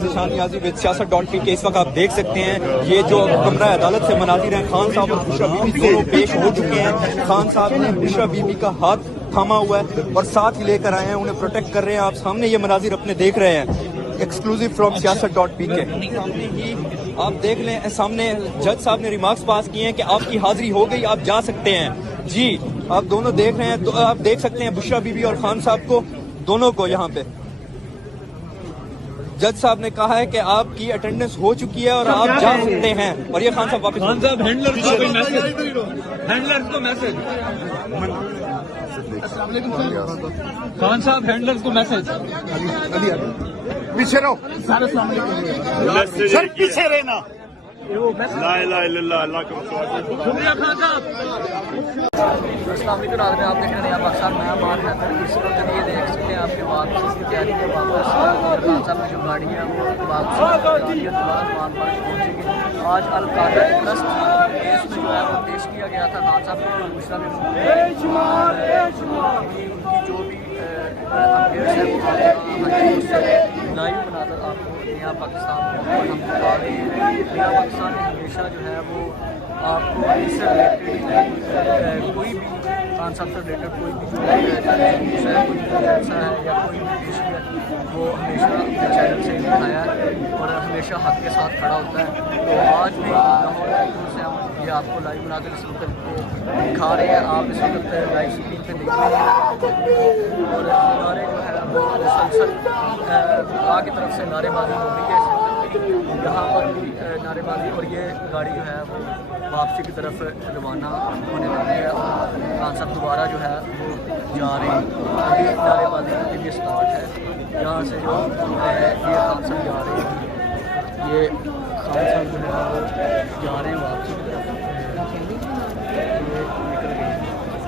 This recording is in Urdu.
ذیشان نیازی ود سیاست.pk کے اس وقت آپ دیکھ سکتے ہیں یہ جو کمرہ عدالت سے مناظر ہیں، خان صاحب اور بشرا بی بی دونوں پیش ہو چکے ہیں۔ خان صاحب نے بشرا بی بی کا ہاتھ تھاما ہوا ہے اور ساتھ ہی لے کر آئے ہیں، انہیں پروٹیکٹ کر رہے ہیں۔ آپ سامنے یہ مناظر اپنے دیکھ رہے ہیں، ایکسکلوسیو فرام سیاست.pk۔ سامنے ہی آپ دیکھ لیں، سامنے جج صاحب نے ریمارکس پاس کیے ہیں کہ آپ کی حاضری ہو گئی، آپ جا سکتے ہیں۔ جی آپ دونوں دیکھ رہے ہیں، تو آپ دیکھ سکتے ہیں بشرا بی بی اور خان صاحب کو، دونوں کو یہاں پہ جج صاحب نے کہا ہے کہ آپ کی اٹینڈنس ہو چکی ہے اور آپ جا سکتے ہیں۔ اور یہ خان صاحب واپس خان صاحب ہینڈلر کو کوئی میسج، ہینڈلر کو میسج، خان صاحب ہینڈلر کو میسج، پیچھے رہو سر، پیچھے رہنا۔ لا الہ الا اللہ، اللہ کا شکریہ خان صاحب۔ السلام علیکم ناظرین، آپ دیکھ رہے ہیں پاکستان میں مان حیدر۔ اس وقت یہ دیکھ سکتے ہیں آپ کے واپسی کی تیاری ہے، واپس خان صاحب کی جو گاڑی ہے وہ واپسی کی مان پر پہنچے گی۔ آج القاعدہ ٹرسٹ کیس میں جو ہے وہ پیش کیا گیا تھا خان صاحب کو، بشرا بی بی کی جو بھی اپڈیٹس ہیں وہ لائیو بناتا آپ کو نیا پاکستان میں ہم بتا رہے ہیں۔ نیا پاکستان ہمیشہ جو ہے وہ آپ کو اس سے ریلیٹڈ کوئی بھی خان صاحب سے ریلیٹڈ کوئی بھی جو ہے کوئی جلسہ ہے یا کوئی بھی پیشی ہے وہ ہمیشہ اپنے چینل سے دکھایا ہے اور ہمیشہ حق کے ساتھ کھڑا ہوتا ہے۔ تو آج بھی لاہور سے ہم یہ آپ کو لائیو بنا کر اس وقت دکھا رہے ہیں، آپ اس وقت لائیو اسکرین پہ دیکھ رہے ہیں اور نعرے جو ہے وہ مسلسل آ کی طرف سے نعرے بازی ہو رہی ہے۔ یہاں پر بھی نعرے بازی، اور یہ گاڑی جو ہے وہ واپسی کی طرف روانہ ہونے والی ہے اور خان صاحب دوبارہ جو ہے وہ جا رہے ہیں۔ ابھی نعرے بازی کے لیے اسٹارٹ ہے، یہاں سے جو یہ خان صاحب جا رہے ہیں، یہ خان صاحب جو ہے وہ